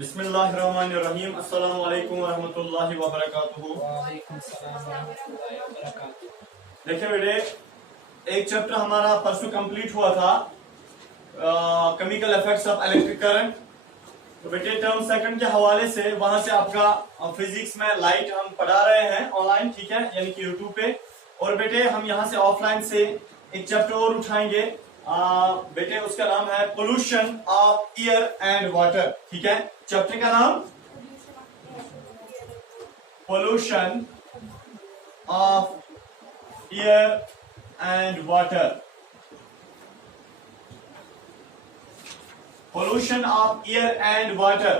बिस्मिल्लाहिर्रहमानिर्रहीम। अस्सलामु अलैकुम वरहमतुल्लाहि वबरकातुहू। देखिए बेटे, एक चैप्टर हमारा परसों कंप्लीट हुआ था, chemical effects of electric current. तो बेटे टर्म सेकंड के हवाले से वहां से आपका फिजिक्स में लाइट हम पढ़ा रहे हैं ऑनलाइन, ठीक है, यानी कि यूट्यूब पे। और बेटे हम यहां से ऑफलाइन से एक चैप्टर और उठाएंगे। बेटे उसका नाम है pollution of air and water, ठीक है। चैप्टर का नाम pollution of air and water. Pollution of air and water.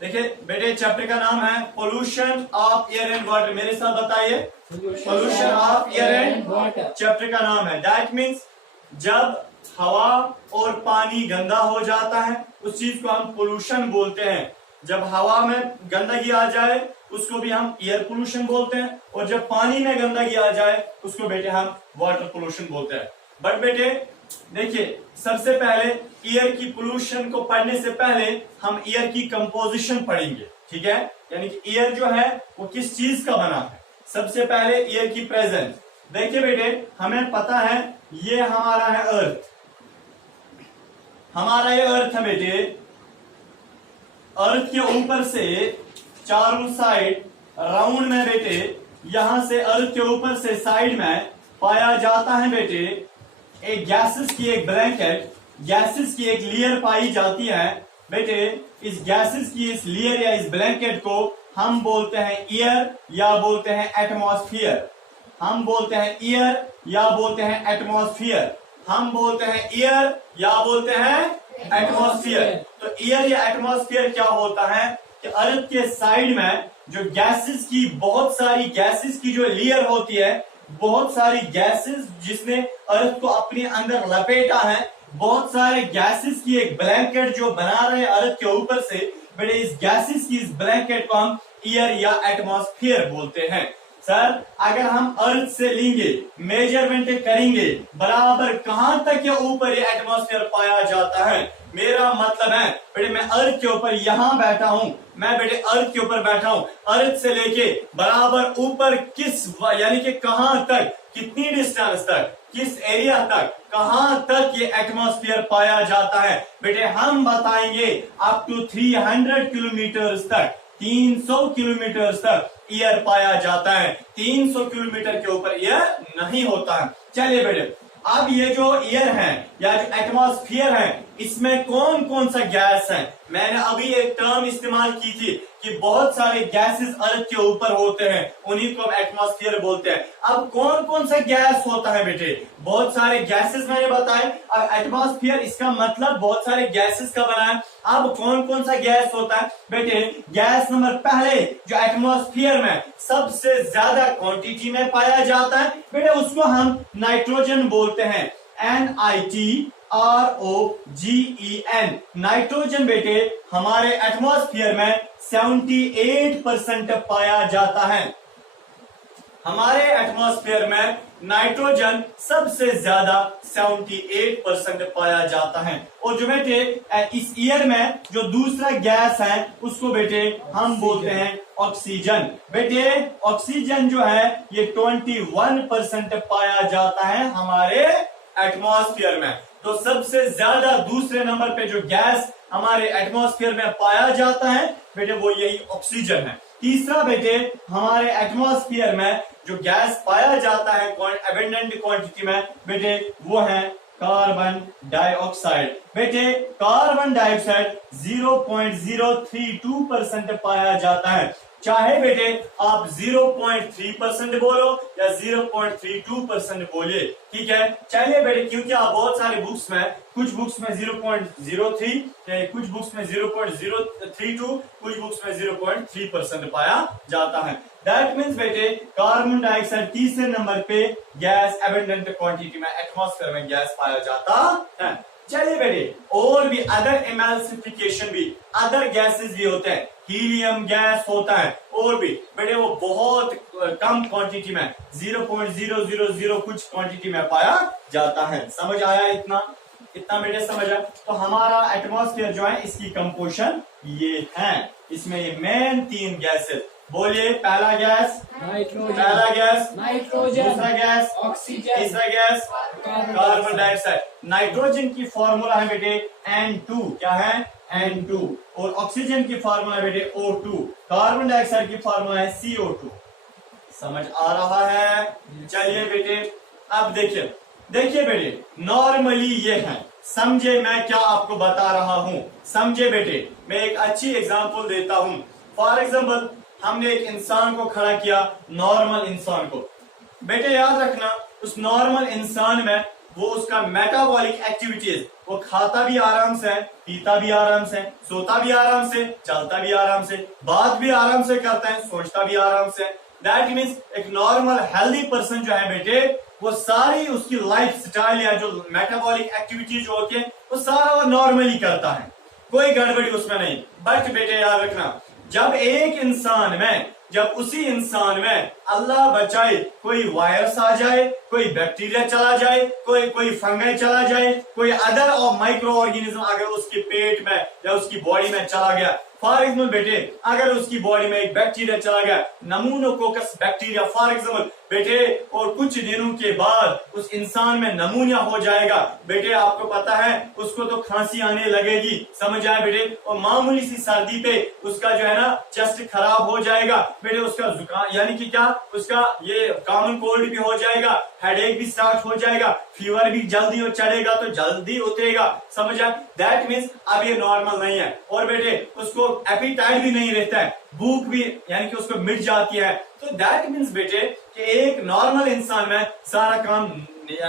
देखिए बेटे चैप्टर का नाम है pollution of air and water. मेरे साथ बताइए, pollution of air and water chapter का नाम है। दैट मीन्स जब हवा और पानी गंदा हो जाता है उस चीज को हम पोल्यूशन बोलते हैं। जब हवा में गंदगी आ जाए उसको भी हम एयर पोल्यूशन बोलते हैं, और जब पानी में गंदगी आ जाए उसको बेटे हम वाटर पोल्यूशन बोलते हैं। बट बेटे देखिए, सबसे पहले एयर की पोल्यूशन को पढ़ने से पहले हम एयर की कंपोजिशन पढ़ेंगे, ठीक है। यानी कि एयर जो है वो किस चीज का बना है। सबसे पहले एयर की प्रेजेंस। देखिए बेटे, हमें पता है ये हमारा है अर्थ, हमारा ये अर्थ है बेटे। अर्थ के ऊपर से चारों साइड राउंड में बेटे, यहां से अर्थ के ऊपर से साइड में पाया जाता है बेटे एक गैसेस की एक ब्लैंकेट, गैसेस की एक लेयर पाई जाती है बेटे। इस गैसेस की इस लेयर या इस ब्लैंकेट को हम बोलते हैं एयर या बोलते हैं एटमॉस्फेयर। हम बोलते हैं एयर या बोलते हैं एटमॉस्फेयर। हम बोलते हैं एयर या बोलते हैं एटमॉस्फेयर। तो एयर या एटमॉस्फेयर क्या होता है कि अर्थ के साइड में जो गैसेस की, बहुत सारी गैसेस की जो लेयर होती है, बहुत सारी गैसेस जिसने अर्थ को अपने अंदर लपेटा है, बहुत सारे गैसेस की एक ब्लैंकेट जो बना रहे हैं अर्थ के ऊपर से बेटे, इस गैसेस की इस ब्लैंकेट को हम एयर या एटमॉस्फेयर बोलते हैं। सर अगर हम अर्थ से लेंगे, मेजरमेंट करेंगे, बराबर कहां तक के ऊपर ये एटमॉस्फेयर पाया जाता है। मेरा मतलब है बेटे, मैं अर्थ के ऊपर यहां बैठा हूं, मैं बेटे अर्थ के ऊपर बैठा हूं, अर्थ से लेके बराबर ऊपर किस, यानी कि कहां तक, कितनी डिस्टेंस तक, किस एरिया तक, कहां तक ये एटमॉस्फेयर पाया जाता है बेटे, हम बताएंगे अप टू 300 किलोमीटर तक, 300 किलोमीटर तक एयर पाया जाता है। 300 किलोमीटर के ऊपर एयर नहीं होता है। चलिए बेटे, अब ये जो एयर है या जो एटमॉस्फेयर है, इसमें कौन कौन सा गैस है। मैंने अभी एक टर्म इस्तेमाल की थी कि बहुत सारे गैसेस अर्थ के ऊपर होते हैं, उन्हीं को हम एटमॉस्फेयर बोलते हैं। अब कौन कौन सा गैस होता है बेटे, बहुत सारे गैसेस मैंने बताए। अब एटमॉस्फेयर इसका मतलब बहुत सारे गैसेस का बना है। अब कौन कौन सा गैस होता है बेटे, गैस नंबर पहले जो एटमॉस्फेयर में सबसे ज्यादा क्वांटिटी में पाया जाता है बेटे, उसको हम नाइट्रोजन बोलते हैं। NitroGen, नाइट्रोजन बेटे हमारे एटमॉस्फेयर में 78% पाया जाता है। हमारे एटमॉस्फेयर में नाइट्रोजन सबसे ज्यादा 78% पाया जाता है। और जो बेटे इस ईयर में जो दूसरा गैस है उसको बेटे हम बोलते हैं ऑक्सीजन। बेटे ऑक्सीजन जो है ये 21% पाया जाता है हमारे एटमॉस्फेयर में। तो सबसे ज्यादा दूसरे नंबर पे जो गैस हमारे एटमॉस्फेयर में पाया जाता है बेटे वो यही ऑक्सीजन है। तीसरा बेटे हमारे एटमॉस्फेयर में जो गैस पाया जाता है एबंडेंट क्वांटिटी में बेटे वो है कार्बन डाइऑक्साइड। बेटे कार्बन डाइऑक्साइड 0.032% पाया जाता है। चाहे बेटे आप 0.3% बोलो या 0.32% बोलिए, ठीक है। चलिए बेटे, क्योंकि आप बहुत सारे बुक्स में, कुछ बुक्स में 0.03, कुछ बुक्स में 0.032, कुछ बुक्स में 0.3% पाया जाता है। दैट मीन्स बेटे कार्बन डाइऑक्साइड तीसरे नंबर पे गैस एबंडेंट क्वांटिटी में एटमॉस्फेयर में गैस पाया जाता है। चलिए बेटे, और भी अदर एमल्सिफिकेशन भी, अदर गैसेस भी होते हैं। हीलियम गैस होता है, और भी बेटे वो बहुत कम क्वांटिटी में 0.000 कुछ क्वांटिटी में पाया जाता है। समझ आया इतना? इतना बेटे समझा। तो हमारा एटमॉस्फेयर जो है इसकी कंपोजिशन ये है। इसमें ये मेन 3 गैसेस, बोलिए पहला गैस नाइट्रोजन, पहला गैस, नाइट्रोजन, दूसरा गैस, ऑक्सीजन, तीसरा गैस कार्बन डाइऑक्साइड। नाइट्रोजन की फॉर्मूला है बेटे N2, क्या है N2, और ऑक्सीजन की फॉर्मूला है बेटे O2, कार्बन डाइऑक्साइड की फॉर्मूला है CO2। समझ आ रहा है? चलिए बेटे अब देखिए बेटे, नॉर्मली ये है, समझे मैं क्या आपको बता रहा हूं, समझे बेटे। मैं एक अच्छी एग्जांपल देता हूं। फॉर एग्जांपल हमने एक इंसान को खड़ा किया, नॉर्मल इंसान को। बेटे याद रखना, उस नॉर्मल इंसान में वो उसका मेटाबॉलिक एक्टिविटीज, वो खाता भी आराम से है, पीता भी आराम से, सोता भी आराम से, चलता भी आराम से, बात भी आराम से करता है, सोचता भी आराम से। दैट मीन्स एक नॉर्मल हेल्दी पर्सन जो है बेटे, वो सारी उसकी लाइफ स्टाइल या जो मेटाबॉलिक एक्टिविटी जो होती है वो सारा वो नॉर्मली करता है, कोई गड़बड़ी उसमें नहीं। बट बेटे याद रखना, जब उसी इंसान में अल्लाह बचाए कोई वायरस आ जाए, कोई बैक्टीरिया चला जाए, कोई फंगाई चला जाए, कोई अदर और माइक्रो ऑर्गेनिज्म अगर उसके पेट में या उसकी बॉडी में चला गया, फॉर एग्जाम्पल बेटे अगर उसकी बॉडी में एक बैक्टीरिया चला गया, नमूनोकोकस बैक्टीरिया फॉर एग्जाम्पल बेटे, और कुछ दिनों के बाद उस इंसान में नमूनिया हो जाएगा बेटे, आपको पता है उसको तो खांसी आने लगेगी, समझ आए बेटे, और मामूली सी सर्दी पे उसका जो है ना चेस्ट खराब हो जाएगा बेटे, उसका जुकाम यानी कि क्या उसका ये कॉमन कोल्ड भी हो जाएगा, हेडेक भी स्टार्ट हो जाएगा, फीवर भी जल्दी चढ़ेगा तो जल्दी उतरेगा, समझ आए। दैट मीन्स अब ये नॉर्मल नहीं है, और बेटे उसको एपिटाइट भी नहीं रहता है, भूख भी यानी कि उसको मिट जाती है। तो दैट मीन्स बेटे कि एक नॉर्मल इंसान में सारा काम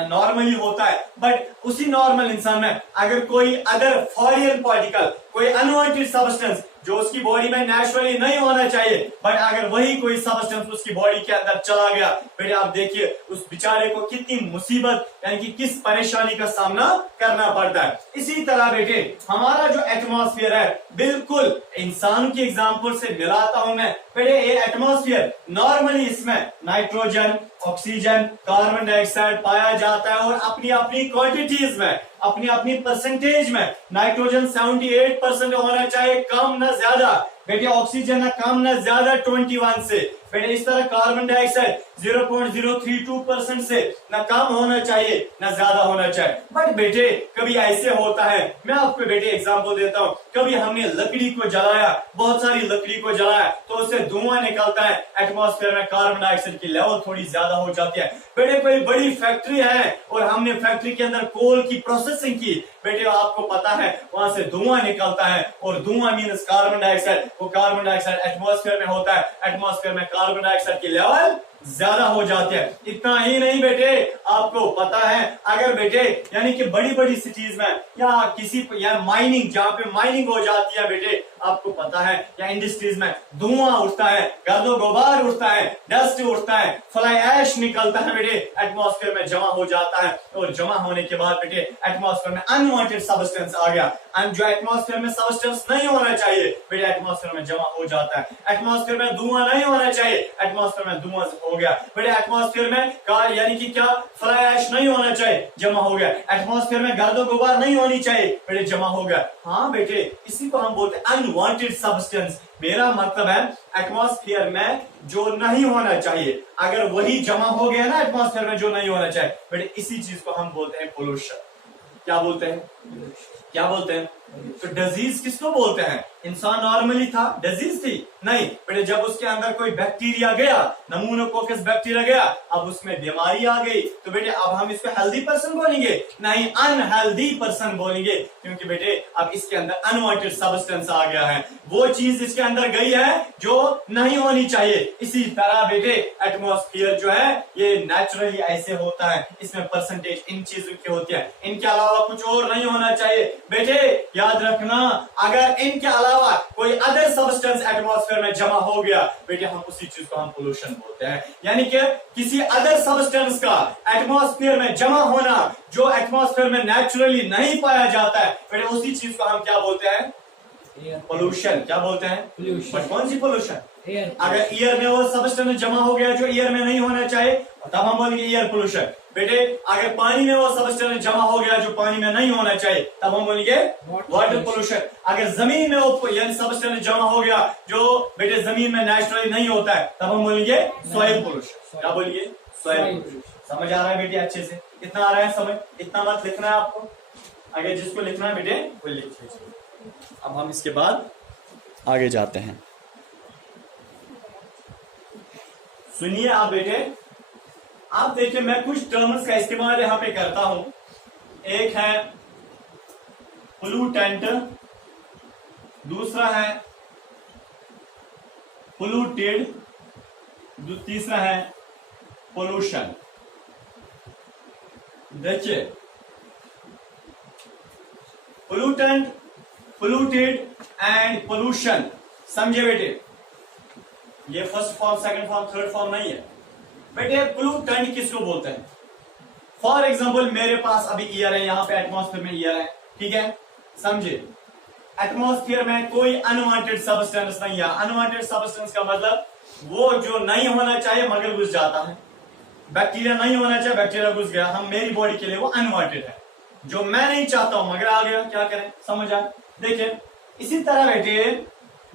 नॉर्मली होता है, बट उसी नॉर्मल इंसान में अगर कोई अदर फॉरेन पार्टिकल, कोई अनवांटेड सब्सटेंस जो उसकी बॉडी में नेचुरली नहीं होना चाहिए, बट अगर वही कोई सब्सटेंस उसकी बॉडी के अंदर चला गया बेटे, आप देखिए उस बेचारे को कितनी मुसीबत यानी कि किस परेशानी का सामना करना पड़ता है। इसी तरह बेटे हमारा जो एटमॉस्फेयर है, बिल्कुल इंसान की एग्जाम्पल से मिलाता हूं मैं बेटे, ये एटमॉस्फेयर नॉर्मली इसमें नाइट्रोजन, ऑक्सीजन, कार्बन डाइऑक्साइड पाया जाता है, और अपनी अपनी क्वांटिटीज में, अपनी अपनी परसेंटेज में, नाइट्रोजन 78% होना चाहिए, कम न ज्यादा बेटे, ऑक्सीजन न कम न ज्यादा 21 से बेटे, इस तरह कार्बन डाइऑक्साइड 0.032% से न कम होना चाहिए न ज्यादा होना चाहिए। बट बेटे कभी ऐसे होता है, मैं आपको बेटे एग्जांपल देता हूँ, कभी हमने लकड़ी को जलाया, बहुत सारी लकड़ी को जलाया तो उससे धुआं निकलता है, एटमॉस्फेयर में कार्बन डाइऑक्साइड की लेवल थोड़ी ज्यादा हो जाती है। बेटे कोई बड़ी फैक्ट्री है और हमने फैक्ट्री के अंदर कोल की प्रोसेसिंग की बेटे, आपको पता है वहां से धुआं निकलता है, और धुआं मीन्स कार्बन डाइऑक्साइड, वो कार्बन डाइऑक्साइड एटमॉस्फेयर में होता है, एटमॉस्फेयर में कार्बन डाइऑक्साइड की लेवल ज्यादा हो जाती है। इतना ही नहीं बेटे, आपको पता है अगर बेटे यानी कि बड़ी बड़ी सिटीज में या किसी या माइनिंग, जहाँ पे माइनिंग हो जाती है बेटे, आपको पता है या इंडस्ट्रीज में धुआं उठता है, गर्दो गुबार उठता है, डस्ट उठता है, फ्लाई ऐश निकलता है बेटे, एटमॉस्फेयर में जमा हो जाता है, और जमा होने के बाद बेटे एटमॉस्फेयर में अनवांटेड सब्सटेंस आ गया, जो एटमॉस्फेयर में सब्सटेंस नहीं होना चाहिए बेटे एटमॉस्फेयर में जमा हो जाता है। एटमॉस्फेयर में धुआं नहीं होना चाहिए, एटमॉस्फेयर में धुआं हो गया बेटे, एटमॉस्फेयर में कार यानी कि क्या फ्लाई ऐश नहीं होना चाहिए, जमा हो गया, एटमॉस्फेयर में गर्दो गुबार नहीं होनी चाहिए बेटे, जमा हो गया। हाँ बेटे इसी को हम बोलते हैं अनवांटेड सब्सटेंस। मेरा मतलब है एटमॉस्फेयर में जो नहीं होना चाहिए, अगर वही जमा हो गया ना एटमॉस्फेयर में जो नहीं होना चाहिए बेटे, इसी चीज को हम बोलते हैं पोल्यूशन। क्या बोलते हैं, क्या बोलते हैं? तो डिजीज किसको बोलते हैं? इंसान नॉर्मली था, डिजीज थी नहीं बेटे, जब उसके अंदर कोई बैक्टीरिया गया, नमूनोकोकस बैक्टीरिया गया, अब उसमें बीमारी आ गई, तो बेटे अब हम इसको हेल्दी पर्सन बोलेंगे नहीं, अनहेल्दी पर्सन बोलेंगे, क्योंकि बेटे अब इसके अंदर अनवांटेड सब्सटेंस आ गया है, वो चीज इसके अंदर गई है जो नहीं होनी चाहिए। इसी तरह बेटे एटमॉस्फेयर जो है ये नेचुरली ऐसे होता है, इसमें परसेंटेज इन चीजों की होती है, इनके अलावा कुछ और नहीं होना चाहिए। बेटे याद रखना, अगर इनके अलावा कोई अदर सब्सटेंस एटमॉस्फेयर में जमा हो गया बेटे, हम उसी चीज को हम पोल्यूशन बोलते हैं। यानी कि किसी अदर सब्सटेंस का एटमॉस्फेयर में जमा होना जो एटमॉस्फेयर में नेचुरली नहीं पाया जाता है बेटे, उसी चीज को हम क्या बोलते हैं? पोल्यूशन। क्या बोलते हैं? पोल्यूशन। बट कौन सी पोल्यूशन? एयर। अगर ईयर में वो सबस्टेंस जमा हो गया जो ईयर में नहीं होना चाहिए, तब हम बोलेंगे ईयर पोल्यूशन। बेटे अगर पानी में वो सबस्टेंस जमा हो गया जो पानी में नहीं होना चाहिए, तब हम बोलेंगे वाटर पोल्यूशन। अगर जमीन में वो यानी सबस्टेंस जमा हो गया जो बेटे जमीन में नेचुरली नहीं होता है, तब हम बोलेंगे सॉइल पोल्यूशन। क्या बोलिए? Soil pollution. समझ आ रहा है बेटे? अच्छे से इतना आ रहा है समझ? इतना मत लिखना है आपको, अगर जिसको लिखना है बेटे वो लिख लीजिए। अब हम इसके बाद आगे जाते हैं। सुनिए आप बेटे, आप देखिए मैं कुछ टर्म्स का इस्तेमाल यहां पे करता हूं। एक है पोल्यूटेंट, दूसरा है पोल्यूटेड, तीसरा है पोल्यूशन। देखिए पोल्यूटेंट, पोल्यूटेड एंड पोल्यूशन, समझे बेटे? ये first form, second form, third form नहीं है बेटे। पोल्यूटेंट किसको बोलते हैं? फॉर एग्जांपल मेरे पास अभी ईयर है, यहाँ पे एटमॉस्फेयर में ईयर है, ठीक है, समझे? एटमॉस्फेयर में कोई अनवांटेड सब्सटेंस नहीं है। अनवांटेड सब्सटेंस का मतलब वो जो नहीं होना चाहिए मगर घुस जाता है। बैक्टीरिया नहीं होना चाहिए, बैक्टीरिया घुस गया, हम मेरी बॉडी के लिए वो अनवांटेड है। जो मैं नहीं चाहता हूं मगर आ गया, क्या करें? समझ आ? देखिए इसी तरह बेटे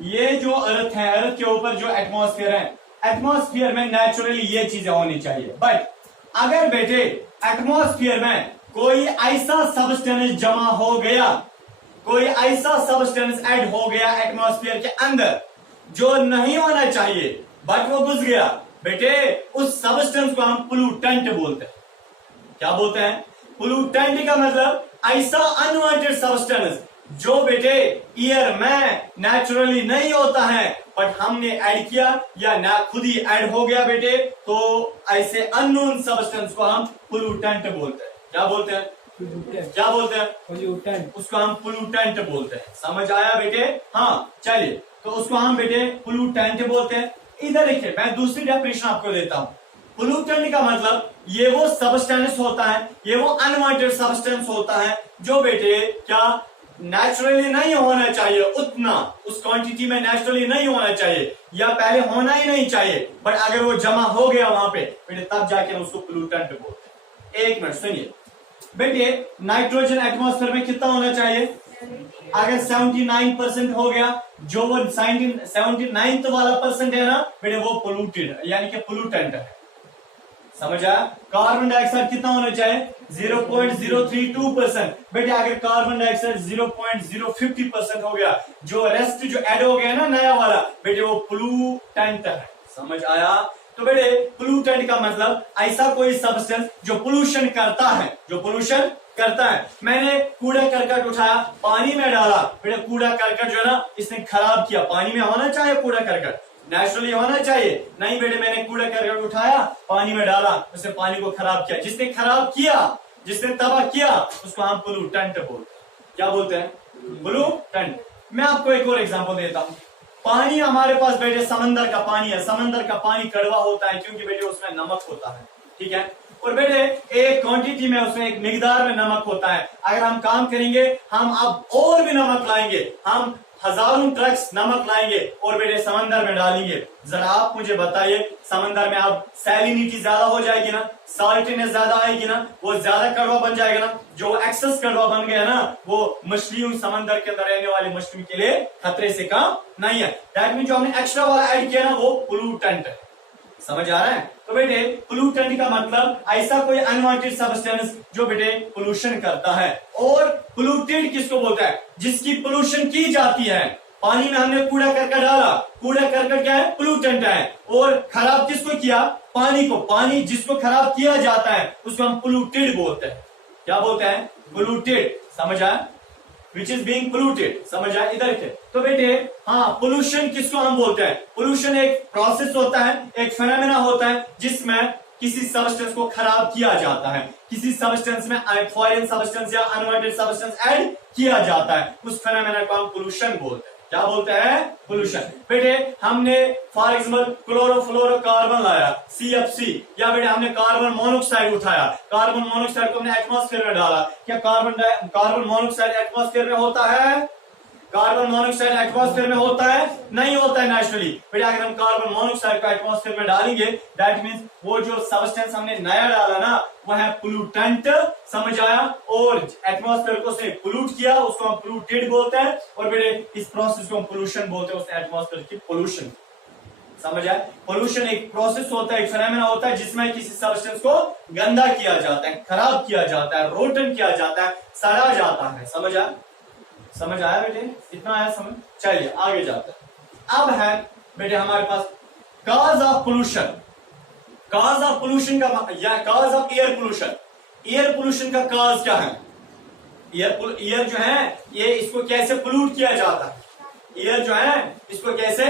ये जो अर्थ है, अर्थ के ऊपर जो एटमॉस्फेयर है, एटमॉस्फेयर में नेचुरली ये चीजें होनी चाहिए। बट अगर बेटे एटमॉस्फेयर में कोई ऐसा सब्सटेंस जमा हो गया, कोई ऐसा सब्सटेंस ऐड हो गया एटमॉस्फेयर के अंदर जो नहीं होना चाहिए बट वो घुस गया, बेटे उस सब्सटेंस को हम पोल्यूटेंट बोलते हैं। क्या बोलते हैं? पोल्यूटेंट का मतलब ऐसा अनवांटेड सब्सटेंस जो बेटे ईयर में नेचुरली नहीं होता है बट हमने ऐड किया या ना खुद ही ऐड हो गया बेटे, तो ऐसे अननोन सब्सटेंस को हम पोल्यूटेंट बोलते हैं। क्या बोलते हैं? क्या बोलते हैं? पोल्यूटेंट। उसको हम पोल्यूटेंट बोलते हैं। समझ आया बेटे? हाँ चलिए, तो उसको हम बेटे पोल्यूटेंट बोलते हैं। इधर देखिए मैं दूसरी डेफिनेशन आपको देता हूं। पोल्यूटेंट का मतलब ये वो सब्सटेंस होता है, ये वो अनवांटेड सब्सटेंस होता है जो बेटे क्या नेचुरली नहीं होना चाहिए, उतना उस क्वांटिटी में नेचुरली नहीं होना चाहिए या पहले होना ही नहीं चाहिए, बट अगर वो जमा हो गया वहां पे बेटे तब जाके उसको पोल्यूटेंट बोलते हैं। एक मिनट सुनिए बेटे, नाइट्रोजन एटमॉस्फेयर में कितना होना चाहिए? अगर 79% हो गया, जो वो 79th वाला परसेंट है ना बेटे वो पोल्यूटेड यानी कि पोल्यूटेंट है। समझ आया? कार्बन डाइऑक्साइड कितना होना चाहिए? 0.032%। बेटे अगर कार्बन डाइऑक्साइड 0.050% हो गया, जो रेस्ट जो ऐड हो गया ना नया वाला बेटे वो पोल्यूटेंट है। समझ आया? तो बेटे पोल्यूटेंट का मतलब ऐसा कोई सब्सटेंस जो पोल्यूशन करता है, जो पोल्यूशन करता है। मैंने कूड़ा करकट उठाया पानी में डाला, बेटे कूड़ा करकट जो है ना इसने खराब किया। पानी में होना चाहिए कूड़ा करकट, नेचुरली होना चाहिए, नहीं बेटे मैंने कूड़ा करकट उठाया पानी में डाला, उसने पानी को खराब किया। जिसने खराब किया, जिसने तबाह किया, उसको हम पोल्यूटेंट बोलते हैं। क्या बोलते हैं? पोल्यूटेंट। मैं आपको एक और एग्जांपल देता हूं। पानी हमारे पास बेटे समंदर का पानी है, समंदर का पानी कड़वा होता है क्योंकि बेटे उसमें नमक होता है, ठीक है, और बेटे एक क्वांटिटी में उसमें एक मिकदार में नमक होता है। अगर हम काम करेंगे हम अब और भी नमक लाएंगे, हम हजारों ट्रक्स नमक लाएंगे और बेटे समंदर में डालेंगे। जरा आप मुझे बताइए समंदर में अब सैलिनिटी ज्यादा हो जाएगी ना, साल्टिनेस ज्यादा आएगी ना, वो ज्यादा कड़वा बन जाएगा ना। जो एक्सेस कड़वा बन गया ना वो मछलियों समंदर के अंदर रहने वाली मछलियों के लिए खतरे से कम नहीं है। दैट मीन जो हमने एक्स्ट्रा वाला ऐड किया ना वो पोल्यूटेंट है। समझ आ रहा है? तो बेटे पोल्यूटेंट का मतलब ऐसा कोई अनवांटेड सब्सटेंस जो बेटे पोल्यूशन करता है। और पोल्यूटेड किसको बोलता है? जिसकी पोल्यूशन की जाती है। पानी में हमने कूड़ा करकट डाला, कूड़ा करकट क्या है? पोल्यूटेंट है। और खराब किसको किया? पानी को। पानी जिसको खराब किया जाता है उसको हम पोल्यूटेड बोलते हैं। क्या बोलते हैं? पोल्यूटेड। समझ आया? Which is being polluted. समझ आया? इधर के तो बेटे हाँ पोल्यूशन किसको हम बोलते हैं? पोल्यूशन एक प्रोसेस होता है, एक फेनोमेना होता है जिसमें किसी सब्सटेंस को खराब किया जाता है, किसी सब्सटेंस में फॉरेन सब्सटेंस या अनवांटेड सब्सटेंस ऐड किया जाता है, उस फेनोमेना को हम पोल्यूशन बोलते हैं। क्या बोलते हैं? पोल्यूशन। बेटे हमने फॉर एग्जाम्पल क्लोरोफ्लोरोकार्बन लाया CFC, या बेटे हमने कार्बन मोनोऑक्साइड उठाया, कार्बन मोनोऑक्साइड को हमने एटमॉस्फेयर में डाला। क्या कार्बन मोनोऑक्साइड एटमॉस्फेयर में होता है? कार्बन मोनोऑक्साइड एटमॉस्फेयर में होता है? नहीं होता है नेचुरली। बेटा अगर हम कार्बन मोनोऑक्साइड को एटमॉस्फेयर में डालेंगे, दैट मींस वो जो सब्सटेंस हमने नया डाला ना, वो है पोल्यूटेंट, समझ आया? और एटमॉस्फेयर को उसने पोल्यूट किया, उसको हम पोल्यूटेड बोलते हैं, और बेटे इस प्रोसेस को हम पोल्यूशन बोलते हैं, उसने एटमॉस्फेयर की पोल्यूशन, समझ आया? पोल्यूशन एक प्रोसेस होता है, एक फेनोमेना होता है जिसमें किसी सब्सटेंस को गंदा किया जाता है, खराब किया जाता है, रोटन किया जाता है, सड़ा जाता है, समझ आया? समझ आया बेटे? इतना आया समझ? चलिए आगे जाते हैं। अब है बेटे हमारे पास cause of pollution. Cause of pollution का या cause of air pollution. Air pollution का काज क्या है? एयर जो है ये इसको कैसे पोल्यूट किया जाता है? एयर जो है इसको कैसे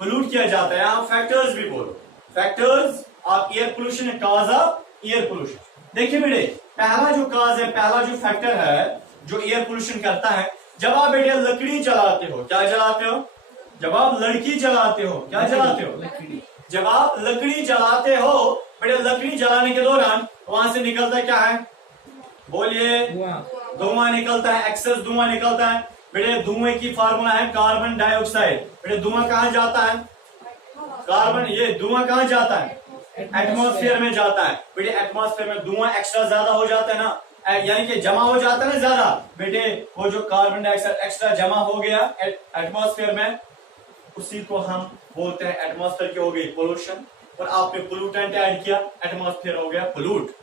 पोल्यूट किया जाता है? यहां फैक्टर्स भी बोलो, factors of air pollution, cause of air pollution. देखिए बेटे पहला जो काज है, पहला जो फैक्टर है जो एयर पोल्यूशन करता है, जब आप बेटे लकड़ी जलाते हो, क्या जलाते हो? जब आप लड़की जलाते हो, क्या जलाते हो? लकड़ी। जब आप लकड़ी जलाते हो बेटे, लकड़ी जलाने के दौरान वहां से निकलता क्या है? बोलिए। धुआं निकलता है, एक्सेस धुआं निकलता है। बेटे धुएं की फार्मूला है कार्बन डाइऑक्साइड। बेटे धुआं कहां जाता है? कार्बन, ये धुआं कहां जाता है? एटमॉस्फेयर में जाता है। बेटे एटमॉस्फेयर में धुआं एक्स्ट्रा ज्यादा हो जाता है ना, यानी कि जमा हो जाता है ना ज्यादा। बेटे वो जो कार्बन डाइऑक्साइड एक्स्ट्रा जमा हो गया एटमॉस्फेयर में, उसी को हम बोलते हैं एटमॉस्फेयर की हो गई पोल्यूशन, और आपने पोल्यूटेंट ऐड किया, एटमॉस्फेयर हो गया पोल्यूट।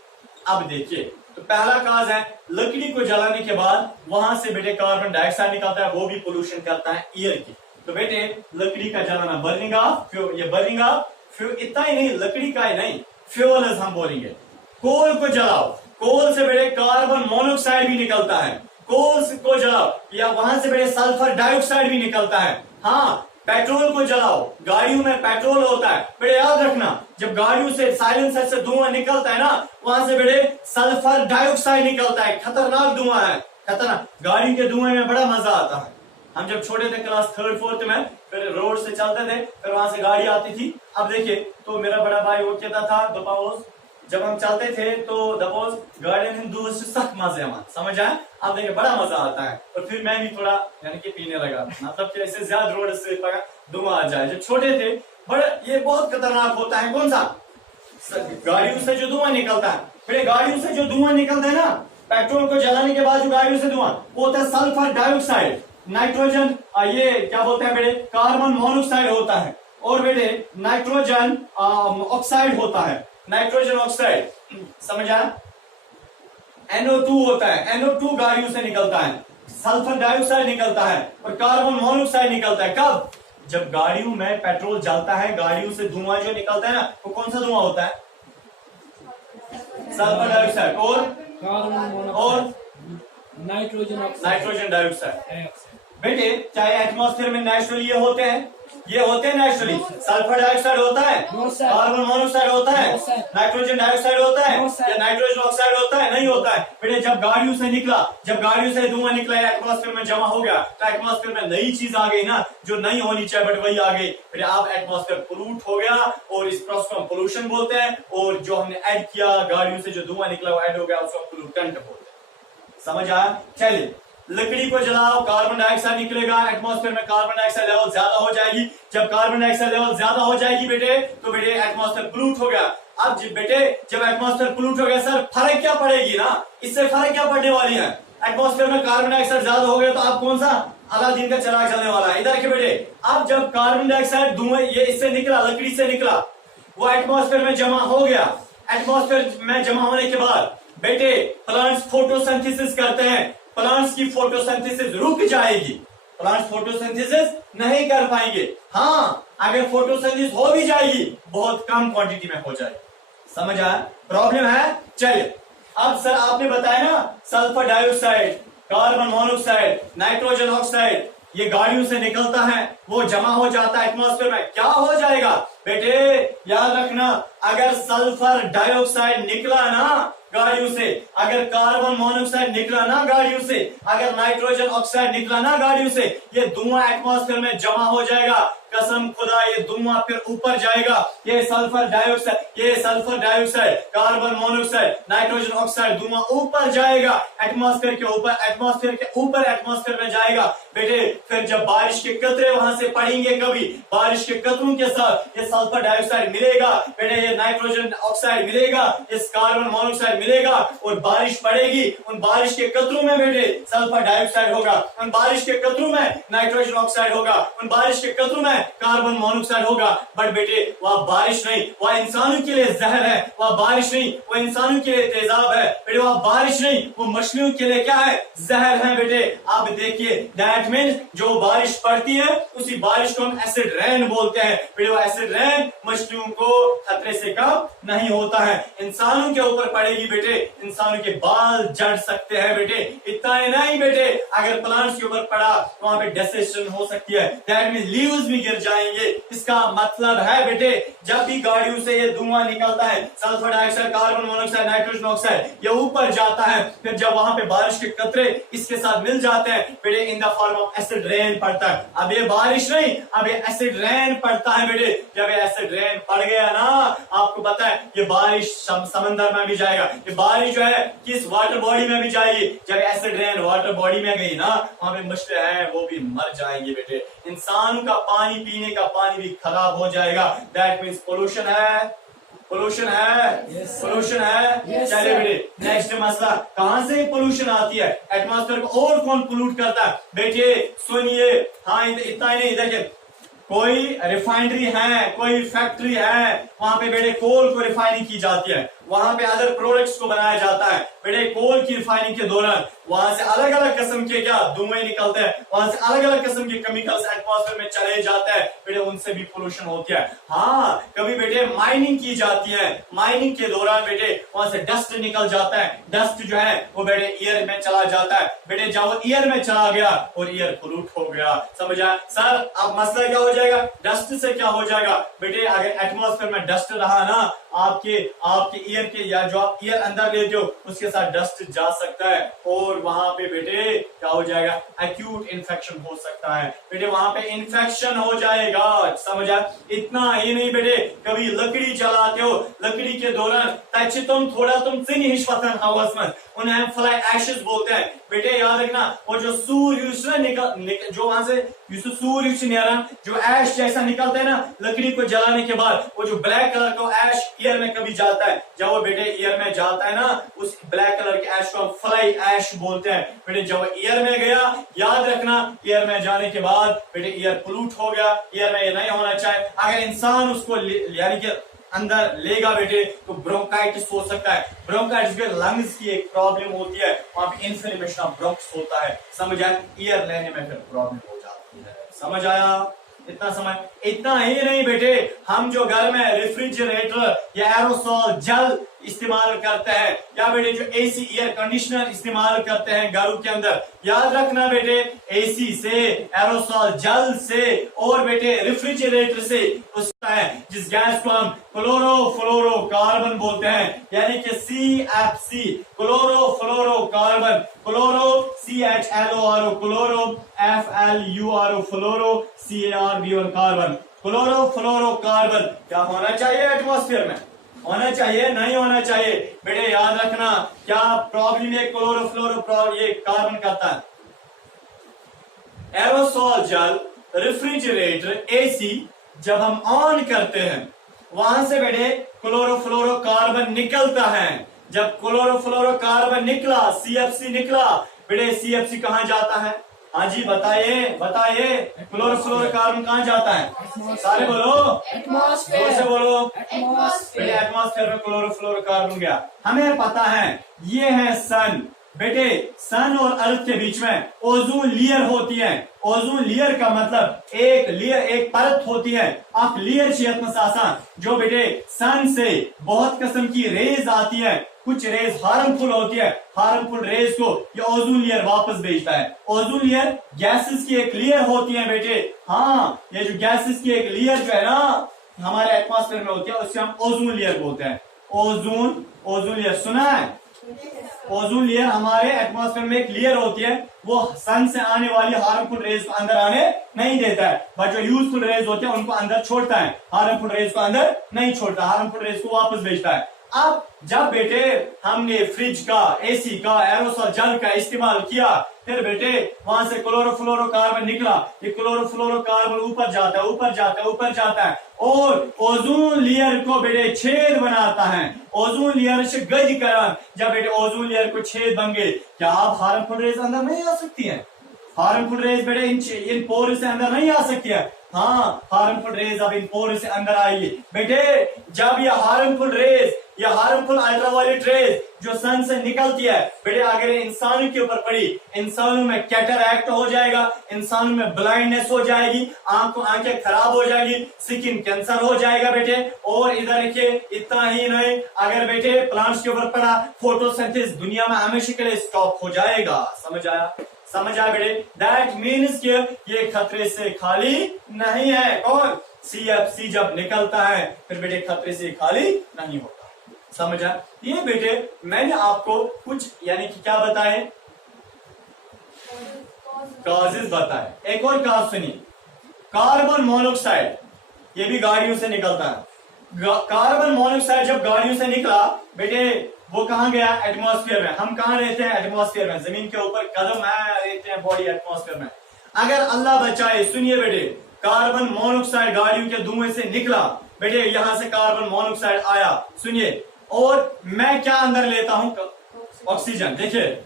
अब देखिए तो पहला काज है लकड़ी को जलाने के बाद वहां से बेटे कार्बन डाइऑक्साइड निकलता है, वो भी पोल्यूशन करता है एयर की। तो बेटे लकड़ी का जलाना, बर्निंग ऑफ फ्यूल, ये बर्निंग ऑफ फ्यूल, इतना ही नहीं लकड़ी का ही नहीं, फ्यूल्स हम बोलेंगे। कोल को जलाओ, कोल से बेटे कार्बन मोनोऑक्साइड भी निकलता है। कोल को जलाओ या वहां से बेटे सल्फर डाइऑक्साइड भी निकलता है। हाँ, पेट्रोल को जलाओ, गाड़ियों में पेट्रोल होता है, बेटे याद रखना जब गाड़ियों से साइलेंसर से धुआं निकलता है ना, वहां से बेटे सल्फर डाइऑक्साइड निकलता है, खतरनाक धुआं है, खतरनाक। गाड़ी के धुएं में बड़ा मजा आता है। हम जब छोटे थे क्लास 3rd 4th में, फिर रोड से चलते थे, फिर वहां से गाड़ी आती थी। अब देखिए तो मेरा बड़ा भाई वो कहता था दपाओस, जब हम चलते थे तो दपोज गाड़ी में दूर से सख्त मजे में, समझ आया? अब देखिए बड़ा मजा आता है। और फिर मैं भी थोड़ा यानी कि पीने लगा, मतलब कि ऐसे ज्यादा रोड से धुआं आ जाए। जब छोटे थे बड़ा ये बहुत खतरनाक होता है। कौन सा? गाड़ियों से जो धुआं निकलता है। फिर गाड़ियों से जो धुआं निकलता है ना, पेट्रोल को जलाने के बाद जो गाड़ियों से धुआं, वो होता है सल्फर डाइऑक्साइड, नाइट्रोजन, ये क्या बोलते हैं बेटे? कार्बन मोनोऑक्साइड होता है। और बेटे नाइट्रोजन ऑक्साइड होता है, नाइट्रोजन ऑक्साइड, समझ आया? NO2 होता है, NO2 गाड़ियों से निकलता है, सल्फर डाइऑक्साइड निकलता है, और कार्बन मोनोऑक्साइड निकलता है। कब? जब गाड़ियों में पेट्रोल जलता है, गाड़ियों से धुआं जो निकलता है ना, वो कौन सा धुआं होता है? सल्फर डाइऑक्साइड और नाइट्रोजन डाइऑक्साइड। बेटे चाहे एटमॉस्फेयर में नेचुरली ये होते हैं नेचुरली, सल्फर डाइऑक्साइड होता है, कार्बन मोनोऑक्साइड होता है, नाइट्रोजन डाइऑक्साइड होता है, या नाइट्रोजन ऑक्साइड होता है? नहीं होता है। बेटे जब गाड़ियों से निकला, जब गाड़ियों से धुआं निकला एटमॉस्फेयर में जमा हो गया, तो एटमॉस्फेयर में नई चीज आ गई ना, जो नहीं होनी चाहिए बट वही आ गई। बेटे आप एटमॉस्फेयर पोल्यूट हो गया, और इस प्रोसेस को हम पोल्यूशन बोलते हैं। और जो हमने ऐड किया गाड़ियों से जो धुआं निकला वो ऐड हो गया, उसको हम पोल्यूटेंट बोलते हैं। समझ आया? चलिए लकड़ी को जलाओ, कार्बन डाइऑक्साइड निकलेगा, एटमॉस्फेयर में कार्बन डाइऑक्साइड लेवल ज्यादा हो जाएगी। जब कार्बन डाइऑक्साइड लेवल ज्यादा हो जाएगी बेटे, तो बेटे एटमॉस्फेयर पोल्यूट हो गया। अब बेटे जब एटमॉस्फेयर पोल्यूट हो गया, सर फर्क क्या पड़ेगी ना, इससे फर्क क्या पड़ने वाली है? एटमॉस्फेयर में कार्बन डाइऑक्साइड ज्यादा हो गया तो आप कौन सा अलादीन का चिराग चलने वाला है? इधर के बेटे अब जब कार्बन डाइऑक्साइड धुएं ये इससे निकला, लकड़ी से निकला, वो एटमॉस्फेयर में जमा हो गया। एटमॉस्फेयर में जमा होने के बाद बेटे प्लांट्स फोटोसिंथेसिस करते हैं, प्लांट्स की फोटोसिंथेसिस रुक जाएगी, प्लांट्स फोटोसिंथेसिस नहीं कर पाएंगे। हाँ, अगर फोटोसिंथेसिस हो भी जाएगी बहुत कम क्वांटिटी में हो जाएगी। समझ आया? प्रॉब्लम है? चलिए अब सर आपने बताया ना sulphur dioxide, carbon monoxide, nitrogen oxide, ये गाड़ियों से निकलता है, वो जमा हो जाता है एटमॉस्फेयर में, क्या हो जाएगा? बेटे याद रखना, अगर सल्फर डाइऑक्साइड निकला ना गाड़ियों से, अगर कार्बन मोनोऑक्साइड निकला ना गाड़ियों से, अगर नाइट्रोजन ऑक्साइड निकला ना गाड़ियों से, ये धुआं एटमॉस्फेयर में जमा हो जाएगा। कसम खुदा ये धुआं फिर ऊपर जाएगा, ये sulphur dioxide, carbon monoxide, nitrogen oxide, धुआं ऊपर जाएगा एटमॉस्फेयर के ऊपर, एटमॉस्फेयर में जाएगा बेटे। फिर जब बारिश के कतरे वहां से पड़ेंगे, कभी बारिश के कतरों के साथ ये सल्फर डाइऑक्साइड मिलेगा बेटे, ये नाइट्रोजन ऑक्साइड मिलेगा, इस कार्बन मोनोऑक्साइड मिलेगा और बारिश पड़ेगी। उन बारिश के कतरों में बेटे सल्फर डाइऑक्साइड होगा, उन बारिश के कतरों में नाइट्रोजन ऑक्साइड होगा, उन बारिश के कतरों में कार्बन मोनोऑक्साइड होगा। बट बेटे वह बारिश नहीं, वह इंसानों के लिए जहर है, वह बारिश नहीं, वह इंसानों के लिए तेजाब है बेटे, वह बारिश नहीं, वो मछलियों के लिए क्या है, जहर है बेटे। आप देखिए दैट मीन्स जो बारिश पड़ती है उसी बारिश को हम एसिड रेन बोलते हैं बेटे। वो एसिड रेन मछलियों को खतरे से कम नहीं होता है, इंसानों के ऊपर पड़ेगी बेटे, इंसानों के बाल जड़ सकते हैं बेटे। इतना ही नहीं बेटे, अगर प्लांट्स के ऊपर पड़ा तो वहां पे डेसेशन हो सकती है, दैट मीन्स लीव्स भी गिर जाएंगे। इसका मतलब है बेटे जब भी गाड़ियों से ये धुआं निकलता है, sulphur dioxide, carbon monoxide, nitrogen oxide, ये ऊपर जाता है, फिर जब वहां पे बारिश के कतरे इसके साथ मिल जाते हैं बेटे, in the form of acid rain पड़ता है। अब ये बारिश नहीं, अब ये एसिड रेन पड़ता है बेटे। जब ये एसिड रेन पड़ गया ना, आपको पता है ये बारिश समंदर में भी जाएगा, ये बारिश जो है किस वाटर बॉडी में भी जाएगी। जब एसिड रेन वाटर बॉडी में गई ना, वहां पे मछली है वो भी मर जाएंगे बेटे। इंसान का पानी पीने का पानी भी खराब हो जाएगा, दैट मीन्स पोल्यूशन है, पोल्यूशन है। चलिए बेटे नेक्स्ट मसला, कहां से पोल्यूशन आती है, एटमॉस्फेयर को और कौन पोल्यूट करता है बेटे, सुनिए। हाँ इतना ही नहीं, देखिए कोई रिफाइनरी है, कोई फैक्ट्री है, वहां पे बेटे कोल को रिफाइनिंग की जाती है, वहां पे अदर प्रोडक्ट्स को बनाया जाता है बेटे। कोल की रिफाइनिंग के दौरान वहां से अलग अलग किस्म के क्या धुएं निकलते हैं, वहां से अलग अलग किस्म के केमिकल्स एटमॉस्फेयर में चले जाते हैं बेटे, उनसे भी पोल्यूशन होती है। हाँ कभी बेटे माइनिंग की जाती है, माइनिंग के दौरान बेटे वहां से डस्ट निकल जाता है, डस्ट जो है वो बेटे ईयर में चला जाता है बेटे। जब वो ईयर में चला गया और ईयर पोल्यूट हो गया, समझा सर। अब मसला क्या हो जाएगा, डस्ट से क्या हो जाएगा बेटे, अगर एटमॉस्फेयर में डस्ट रहा ना, आपके ईयर के या जो आप ईयर अंदर लेते हो उसके साथ डस्ट जा सकता है और वहां पे बेटे क्या हो जाएगा, एक्यूट इन्फेक्शन हो सकता है बेटे, वहां पे इन्फेक्शन हो जाएगा, समझा। इतना ही नहीं बेटे, कभी लकड़ी जलाते हो, लकड़ी के दौरान तुम थोड़ा तुम हिश्वतन हवसमंद, उन्हें फ्लाई एशेस बोलते हैं बेटे। याद रखना वो जो सूर्य निकल जो वहां से सूर्य से जो ऐश जैसा निकलता है ना लकड़ी को जलाने के बाद, वो जो ब्लैक कलर का ऐश ईयर में कभी जाता है, जब वो बेटे ईयर में जाता है ना, उस ब्लैक कलर के ऐश को हम फ्लाई ऐश बोलते हैं बेटे। जब वो ईयर में गया, याद रखना ईयर में जाने के बाद बेटे ईयर पोल्यूट हो गया, ईयर में ये नहीं होना चाहिए। अगर इंसान उसको यानी कि अंदर लेगा बेटे तो ब्रोंकाइटिस हो सकता है, ब्रोंकाइटिस के लंग्स की एक प्रॉब्लम होती है, वहां पे इन्फ्लेमेशन ऑफ ब्रोंक्स होता है, समझ आया। ईयर लेने में फिर प्रॉब्लम हो जाती है, समझ आया। इतना समझ, इतना ही नहीं बेटे, हम जो घर में रेफ्रिजरेटर या एरोसोल जल इस्तेमाल करते हैं या बेटे जो एसी एयर कंडीशनर इस्तेमाल करते हैं घरों के अंदर, याद रखना बेटे एसी से, एरोसोल जल से और बेटे रेफ्रिजरेटर से उसका है जिस गैस को हम क्लोरोफ्लोरोकार्बन बोलते हैं, यानी कि CFC chlorofluorocarbon, chloro CHLORO chloro, FLURO फ्लोरो, CARBON कार्बन, क्लोरोफ्लोरोकार्बन। क्या होना चाहिए एटमॉस्फेयर में, होना चाहिए नहीं होना चाहिए बेटे, याद रखना। क्या प्रॉब्लम है क्लोरोफ्लोरो ये कार्बन करता है, एरोसोल जल, रेफ्रिजरेटर, एसी जब हम ऑन करते हैं वहां से बेटे क्लोरोफ्लोरोकार्बन निकलता है। जब क्लोरोफ्लोरोकार्बन निकला, CFC निकला बेटे, CFC कहां जाता है, हाँ जी बताइए बताइए, क्लोरोफ्लोरोकार्बन कहां जाता है, सारे बोलो, एटमॉस्फेयर से बोलो, एटमॉस्फेयर में क्लोरोफ्लोरोकार्बन गया। हमें पता है ये है सन बेटे, सन और अर्थ के बीच में ओजोन लेयर होती है। ओजोन लेयर का मतलब एक परत होती है, आप लेयर जो बेटे सन से बहुत किस्म की रेज आती है, कुछ रेज हार्मफुल होती है, हार्मफुल रेज को ये ओजोन लेयर वापस भेजता है। ओजोन लेयर गैसेस की एक लेयर होती है बेटे, हाँ ये जो गैसेस की एक लेयर जो है ना हमारे एटमॉस्फेयर में होती है, उससे हम ओजोन लेयर बोलते हैं। ओजोन लेयर सुना है, ओजोन लेयर हमारे एटमॉस्फेयर में एक लेयर होती है, वो सन से आने वाली हार्मफुल रेज को अंदर आने नहीं देता है, बट जो यूजफुल रेज होते हैं उनको अंदर छोड़ता है, हार्मफुल रेज को अंदर नहीं छोड़ता, हार्मफुल रेज को वापस भेजता है। अब जब बेटे हमने फ्रिज का, एसी का, एरोसोल जल का इस्तेमाल किया, फिर बेटे वहां से क्लोरोफ्लोरोकार्बन निकला, ये क्लोरोफ्लोरोकार्बन ऊपर जाता है, ऊपर जाता है, ऊपर जाता है और ओजोन लेयर को बेटे छेद बनाता है, ओजोन लेयर से गजकरण। जब बेटे ओजोन लेयर को छेद बन गए, क्या आप हार्मफुल रेज अंदर नहीं आ सकती है? हार्मफुल रेज बेटे इन पोर से अंदर नहीं आ सकती है। हाँ, हार्मफुल रेज अब इन पोर से अंदर आएगी बेटे। जब ये हार्मफुल रेज, ये हार्मफुल अल्ट्रावायलेट रेज जो सन से निकलती है बेटे, अगर इंसानों के ऊपर पड़ी, इंसानों में कैटरैक्ट हो जाएगा, इंसानों में ब्लाइंडनेस हो जाएगी, आंखें खराब हो जाएगी, स्किन कैंसर हो जाएगा बेटे। और इधर देखिए, इतना ही नहीं, अगर बेटे प्लांट्स के ऊपर पड़ा, फोटोसिंथेसिस दुनिया में हमेशा के लिए स्टॉप हो जाएगा। समझ आया? समझ आया बेटे? दैट मीन्स कि ये खतरे से खाली नहीं है। कौन? CFC जब निकलता है फिर बेटे खतरे से खाली नहीं होता। समझ आया? ये बेटे मैंने आपको कुछ यानी कि क्या बताए, कॉजेज बताए। एक और कॉज सुनिए, कार्बन मोनोऑक्साइड, ये भी गाड़ियों से निकलता है। कार्बन मोनोऑक्साइड जब गाड़ियों से निकला बेटे, वो कहां गया? एटमॉस्फेयर में। हम कहां रहते हैं? एटमॉस्फेयर में। जमीन के ऊपर कदम आया रहते हैं बॉडी एटमॉस्फेयर में। अगर अल्लाह बचाए, सुनिए बेटे, कार्बन मोनोऑक्साइड गाड़ियों के धुएं से निकला बेटे, यहां से कार्बन मोनोऑक्साइड आया, सुनिए, और मैं क्या अंदर लेता हूं? ऑक्सीजन। देखिए,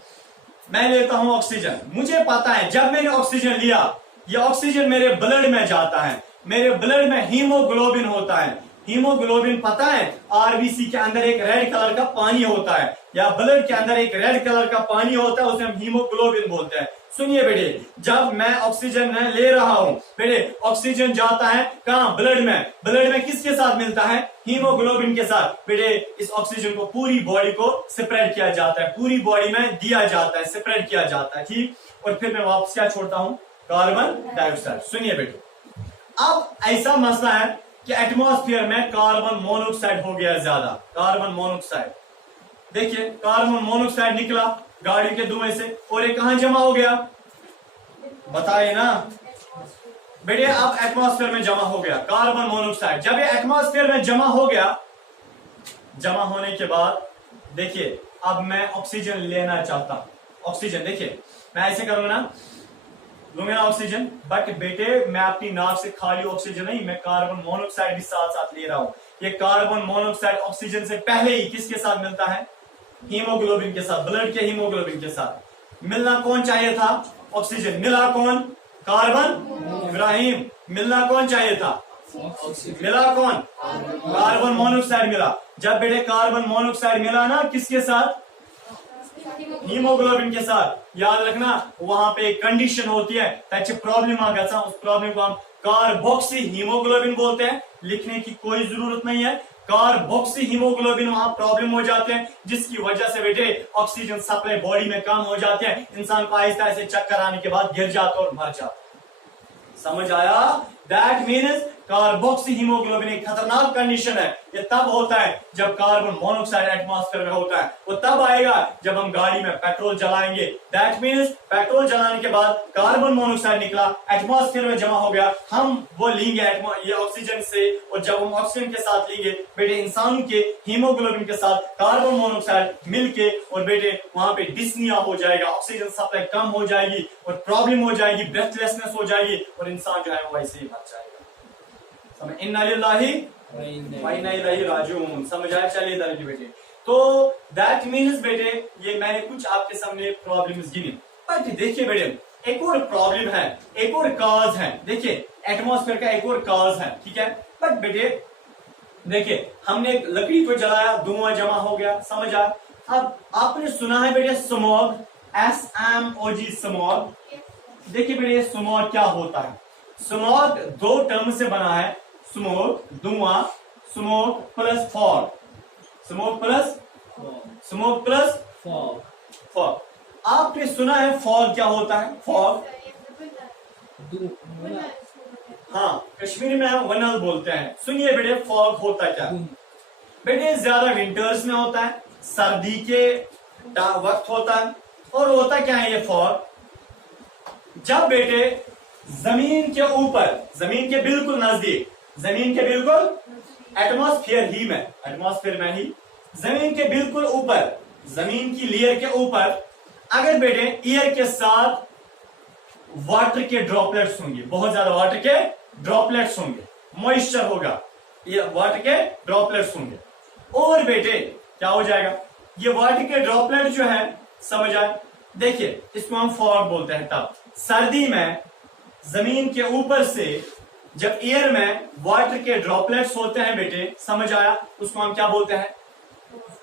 मैं लेता हूं ऑक्सीजन, मुझे पता है जब मैंने ऑक्सीजन लिया, ये ऑक्सीजन मेरे ब्लड में जाता है, मेरे ब्लड में हीमोग्लोबिन होता है। हीमोग्लोबिन पता है, आरबीसी के अंदर एक रेड कलर का पानी होता है, या ब्लड के अंदर एक रेड कलर का पानी होता है, उसे हम हीमोग्लोबिन बोलते हैं। सुनिए बेटे, जब मैं ऑक्सीजन ले रहा हूं बेटे, ऑक्सीजन जाता है कहां? ब्लड में। ब्लड में किसके साथ मिलता है? हीमोग्लोबिन के साथ। बेटे इस ऑक्सीजन को पूरी बॉडी को स्प्रेड किया जाता है, पूरी बॉडी में दिया जाता है, स्प्रेड किया जाता है, ठीक। और फिर मैं वापस क्या छोड़ता हूं? Carbon dioxide. सुनिए बेटे, अब ऐसा मसला है कि एटमॉस्फेयर में कार्बन मोनोऑक्साइड हो गया ज्यादा, कार्बन मोनोऑक्साइड। देखिए, कार्बन मोनोऑक्साइड निकला गाड़ी के धुएं से, और ये कहां जमा हो गया? बताइए ना बेटे। अब एटमॉस्फेयर में जमा हो गया कार्बन मोनोऑक्साइड। जब ये एटमॉस्फेयर में जमा हो गया, जमा होने के बाद देखिए, अब मैं ऑक्सीजन लेना चाहता हूं। ऑक्सीजन, देखिए मैं ऐसे करूंगा ना, लूंगा ना ऑक्सीजन, बट बेटे मैं अपनी नाक से खाली ऑक्सीजन नहीं, मैं कार्बन मोनोऑक्साइड भी साथ साथ ले रहा हूं। ये कार्बन मोनोऑक्साइड ऑक्सीजन से पहले ही किसके साथ मिलता है? हीमोग्लोबिन के साथ, ब्लड के हीमोग्लोबिन के साथ। मिलना कौन चाहिए था? ऑक्सीजन। मिला कौन? कार्बन। इब्राहिम, मिलना कौन चाहिए था? मिला कौन? कार्बन मोनोऑक्साइड मिला। जब बेटे कार्बन मोनोऑक्साइड मिला ना, किसके साथ? हीमोग्लोबिन के साथ। याद रखना, वहां पे एक कंडीशन होती है, ताकि प्रॉब्लम आ गया, उस प्रॉब्लम को हम कार्बोक्सी हीमोग्लोबिन बोलते हैं। लिखने की कोई जरूरत नहीं है, कार्बोक्सी हीमोग्लोबिन वहां प्रॉब्लम हो जाते हैं, जिसकी वजह से बेटे ऑक्सीजन सप्लाई बॉडी में कम हो जाते हैं, इंसान को आहिस्ता आहिस्ता चक्कर आने के बाद गिर जाता और मर जाता। समझ आया? दैट मीन्स कार्बोक्सी हीमोग्लोबिन एक खतरनाक कंडीशन है। ये तब होता है जब कार्बन मोनोऑक्साइड एटमॉस्फेयर में होता है। वो तब आएगा जब हम गाड़ी में पेट्रोल जलाएंगे। दैट मीन्स पेट्रोल जलाने के बाद कार्बन मोनोऑक्साइड निकला, एटमॉस्फेयर में जमा हो गया, हम वो लेंगे ये ऑक्सीजन से, और जब हम ऑक्सीजन के साथ लेंगे बेटे, इंसानों के हीमोग्लोबिन के साथ कार्बन मोनोऑक्साइड मिलके, और बेटे वहां पे डिस्निया हो जाएगा, ऑक्सीजन सप्लाई कम हो जाएगी और प्रॉब्लम हो जाएगी, ब्रेथलेसनेस हो जाएगी, और इंसान जो है वो वैसे ही मर जाएगा। इन्ना लिल्लाहि व इन्ना इलैहि राजिऊन। समझ आया? चलिए इधर की बेटे, तो दैट मीन्स बेटे, ये मैंने कुछ आपके सामने प्रॉब्लम्स गिनी, बट देखिए बेटे एक और प्रॉब्लम है, एक और कॉज है। देखिए एटमॉस्फेयर का एक और कॉज है, ठीक है। बट बेटे देखिए, हमने एक लकड़ी को जलाया, धुआं जमा हो गया, समझ आया? अब आपने सुना है बेटे स्मॉग, SMOG, स्मॉग। देखिए बेटे स्मॉग क्या होता है? स्मॉग दो टर्म से बना है, स्मोक धुआं, smoke plus fog, smoke plus fog. आपने सुना है फॉग क्या होता है? फॉग, हाँ कश्मीरी में हम वनल बोलते हैं। सुनिए बेटे फॉग होता क्या? बेटे ज्यादा विंटर्स में होता है, सर्दी के वक्त होता है। और होता क्या है ये फॉग, जब बेटे जमीन के ऊपर, जमीन के बिल्कुल नजदीक, जमीन के बिल्कुल एटमॉस्फेयर में ही जमीन के बिल्कुल ऊपर, जमीन की लेयर के ऊपर अगर बेटे एयर के साथ वाटर के ड्रॉपलेट्स होंगे, बहुत ज्यादा वाटर के ड्रॉपलेट्स होंगे, मॉइस्चर होगा, ये वाटर के ड्रॉपलेट्स होंगे, और बेटे क्या हो जाएगा, ये वाटर के ड्रॉपलेट जो है, समझ आए, देखिए इसको हम फॉग बोलते हैं। तब सर्दी में जमीन के ऊपर से जब एयर में वाटर के ड्रॉपलेट्स होते हैं बेटे, समझ आया, उसको हम क्या बोलते हैं,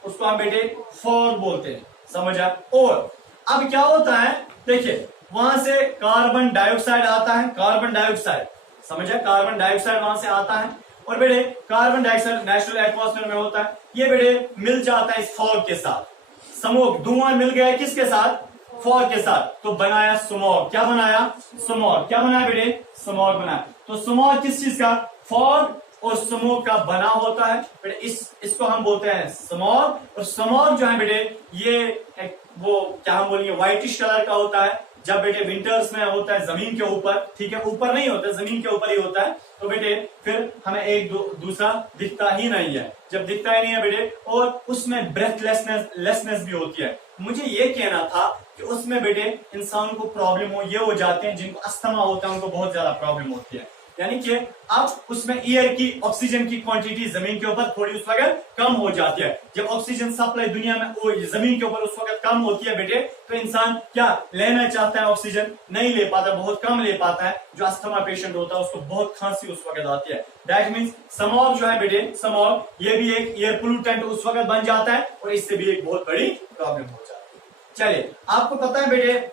उसको हम बेटे फॉग बोलते हैं, समझ आया। और अब क्या होता है, देखिए वहां से कार्बन डाइऑक्साइड आता है, कार्बन डाइऑक्साइड, समझा, कार्बन डाइऑक्साइड वहां से आता है, और बेटे कार्बन डाइऑक्साइड नेचुरल एटमॉस्फेयर में होता है, ये बेटे मिल जाता है इस फॉग के साथ, स्मोक, धुआं मिल गया किसके साथ, फॉग के साथ, तो बनाया स्मॉग, क्या बनाया, स्मॉग, क्या बनाया बेटे, स्मॉग बनाया। तो स्मॉग किस चीज का, फॉग और स्मोक का बना होता है बेटे, इसको हम बोलते हैं स्मॉग। और स्मॉग जो है बेटे ये वो क्या हम बोलेंगे व्हाइटिश कलर का होता है, जब बेटे विंटर्स में होता है जमीन के ऊपर, ठीक है, ऊपर नहीं होता, जमीन के ऊपर ही होता है, तो बेटे फिर हमें एक दूसरा दिखता ही नहीं है, जब दिखता ही नहीं है बेटे, और उसमें ब्रेथलेसनेस भी होती है। मुझे ये कहना था कि उसमें बेटे इंसान को प्रॉब्लम हो जाते हैं जिनको अस्थमा होता है, उनको बहुत ज्यादा प्रॉब्लम होती है, यानी कि अब उसमें एयर की, ऑक्सीजन की क्वांटिटी जमीन के ऊपर थोड़ी उस वक्त कम हो जाती है। जब ऑक्सीजन सप्लाई दुनिया में जमीन के ऊपर उस वक्त कम होती है बेटे, तो इंसान क्या लेना चाहता है, ऑक्सीजन नहीं ले पाता, बहुत कम ले पाता है। जो अस्थमा पेशेंट होता है उसको बहुत खांसी उस वक्त आती है। दैट मीन्स स्मॉग जो है बेटे, स्मॉग ये भी एक एयर पोल्यूटेंट उस वक्त बन जाता है, और इससे भी एक बहुत बड़ी प्रॉब्लम हो जाती है। चलिए, आपको पता है बेटे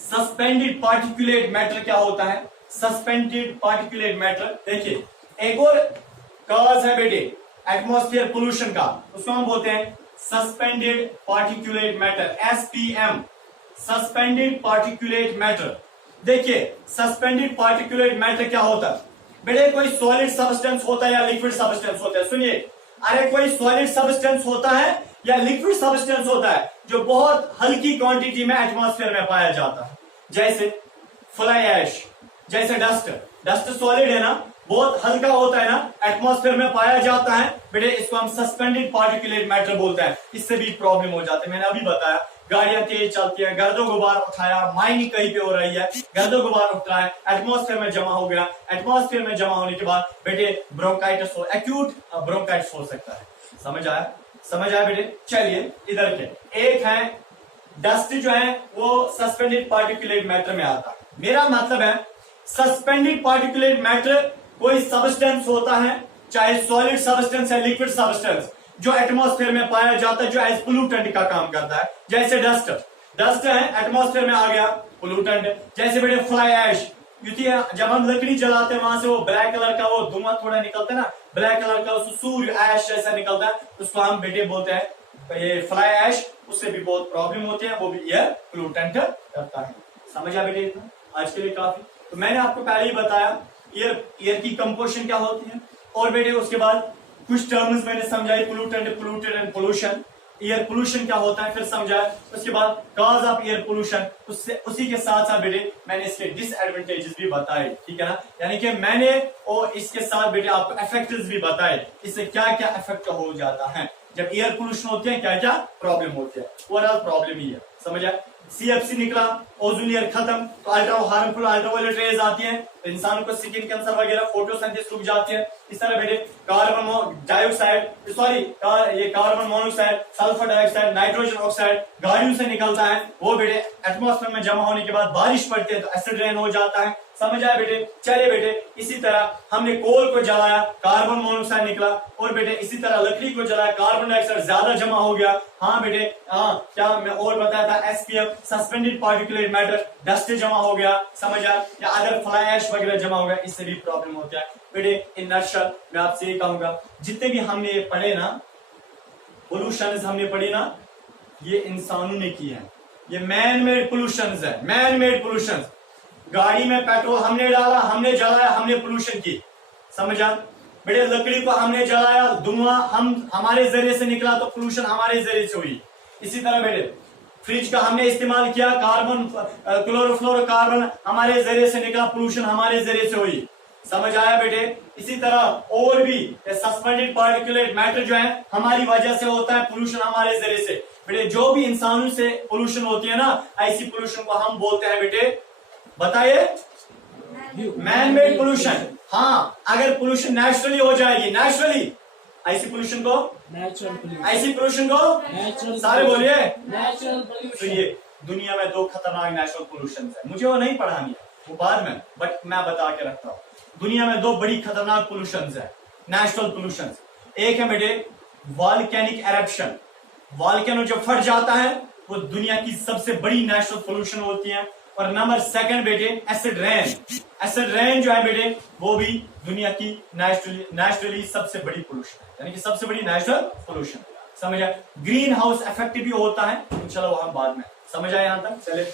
सस्पेंडेड पार्टिकुलेट मैटर क्या होता है, सस्पेंडेड पार्टिकुलेट मैटर, देखिए एक और कॉज है बेटे एटमॉस्फेयर पोल्यूशन का, उसको हम बोलते हैं suspended particulate matter, SPM, suspended particulate matter. देखिए सस्पेंडेड पार्टिकुलेट मैटर क्या होता है बेटे, कोई सॉलिड सब्सटेंस होता है या लिक्विड सब्सटेंस होता है, सुनिए, अरे कोई सॉलिड सब्सटेंस होता है या लिक्विड सब्सटेंस होता है जो बहुत हल्की क्वांटिटी में एटमॉस्फेयर में पाया जाता है, जैसे फ्लाई ऐश, जैसे डस्ट सॉलिड है ना, बहुत हल्का होता है ना, एटमॉस्फेयर में पाया जाता है बेटे, इसको हम सस्पेंडेड पार्टिकुलेट मैटर बोलते हैं, इससे भी प्रॉब्लम हो जाती है। मैंने अभी बताया गाड़ियां तेज चलती है, गर्दो गुबार उठाया, माइनिंग कहीं पे हो रही है, गर्दो गुबार उठता है, एटमॉस्फेयर में जमा हो गया, एटमॉस्फेयर में जमा होने के बाद बेटे ब्रोंकाइटिस हो, एक्यूट ब्रोंकाइटिस हो सकता है, समझ आया बेटे। चलिए इधर के एक है डस्ट जो है वो सस्पेंडेड पार्टिकुलेट मैटर में आता है। मेरा मतलब है सस्पेंडेड पार्टिकुलेट मैटर कोई सब्सटेंस होता है, चाहे सॉलिड सब्सटेंस है लिक्विड सब्सटेंस, जो एटमॉस्फेयर में पाया जाता है, जो एज पोल्यूटेंट का काम करता है, जैसे डस्ट है एटमॉस्फेयर में आ गया पोल्यूटेंट, जैसे बेटे फ्लाई ऐश, जब हम लकड़ी जलाते हैं वहां से वो ब्लैक कलर का वो धुआं थोड़ा निकलता है ना, ब्लैक कलर का सूर्य ऐश जैसा निकलता है, उसको हम बेटे बोलते हैं ये फ्लाई ऐश, उससे भी बहुत प्रॉब्लम होती है, वो भी एयर पोल्यूटेंट करता है। समझा बेटे इतना आज के लिए काफी। तो मैंने आपको पहले ही बताया एयर की कंपोजिशन क्या होती है, और बेटे उसके बाद कुछ टर्म्स मैंने समझाई, pollutant, polluted and pollution, air pollution क्या होता है फिर समझाया, उसके बाद कॉज ऑफ एयर पोल्यूशन, उससे उसी के साथ साथ बेटे मैंने इसके डिसएडवांटेजेस भी बताए, ठीक है ना, यानी कि मैंने और इसके साथ बेटे आपको इफेक्ट्स भी बताए, इससे क्या क्या इफेक्ट हो जाता है जब एयर पोल्यूशन होती है, क्या क्या प्रॉब्लम होती है, ओवरऑल प्रॉब्लम ही है, समझा। सीएफसी निकला, ओजोन लेयर खत्म, तो हार्मफुल अल्ट्रावायलेट रेज आती है, तो इंसान को स्किन कैंसर वगैरह, फोटोसिंथेसिस रुक जाती है। इस तरह बेटे कार्बन डाइऑक्साइड, ये carbon monoxide, sulphur dioxide, nitrogen oxide गाड़ियों से निकलता है, वो बेटे एटमॉस्फेयर में जमा होने के बाद बारिश पड़ती है तो एसिड रेन हो जाता है, समझ आया बेटे। चलिए बेटे इसी तरह हमने कोल को जलाया, कार्बन मोनोक्साइड निकला, और बेटे इसी तरह लकड़ी को जलाया, कार्बन डाइऑक्साइड ज्यादा जमा हो गया, हाँ बेटे, हाँ क्या मैं और बताया था, SPF suspended particulate matter, dust जमा हो गया, समझ आया, या अदर फ्लाई ऐश वगैरह जमा हो गया, इससे भी प्रॉब्लम होता है बेटे। इन नटशल मैं आपसे ये कहूंगा, जितने भी हमने ये पढ़े ना पोल्यूशन हमने पढ़े ना, ये इंसानों ने किए हैं, ये मैन मेड पोल्यूशन है, मैन मेड पोल्यूशन। गाड़ी में पेट्रोल हमने डाला, हमने जलाया, हमने पोल्यूशन की, समझा बेटे। लकड़ी को हमने जलाया, धुआं हम हमारे जरिए से निकला तो पोल्यूशन हमारे जरिए से हुई। इसी तरह बेटे फ्रिज का हमने इस्तेमाल किया, कार्बन क्लोरोफ्लोरोकार्बन हमारे जरिए से निकला, पोल्यूशन हमारे जरिए से हुई। समझ आया बेटे? इसी तरह और भी सस्पेंडेड पार्टिकुलेट मैटर जो है हमारी वजह से होता है, पोल्यूशन हमारे जरिए से। बेटे जो भी इंसानों से पोल्यूशन होती है ना, ऐसी पोल्यूशन को हम बोलते हैं बेटे, बताइए, मैन मेड पोल्यूशन। हाँ, अगर पोल्यूशन नेचुरली हो जाएगी, नेचुरली, ऐसी पोल्यूशन को ऐसी पोल्यूशन को सारे बोलिए नेचुरल तो पोल्यूशन। ये दुनिया में दो खतरनाक नेचुरल पोल्यूशन है, मुझे वो नहीं पढ़ानी है, वो बाद में, बट मैं बता के रखता हूँ। दुनिया में दो बड़ी खतरनाक पोल्यूशन है, नेचुरल पोल्यूशन। एक है बेटे वॉल्केनिक एरप्शन, वॉल्केनो जब फट जाता है वो दुनिया की सबसे बड़ी नेचुरल पोल्यूशन होती है। और नंबर सेकंड बेटे एसिड रेन, एसिड रेन जो है बेटे वो भी दुनिया की नेचुरली सबसे बड़ी पोल्यूशन है, यानी कि सबसे बड़ी नेचुरल पोल्यूशन। समझ आया? ग्रीन हाउस इफेक्ट भी होता है, इंशाल्लाह वो हम बाद में समझ आए। यहां तक चले।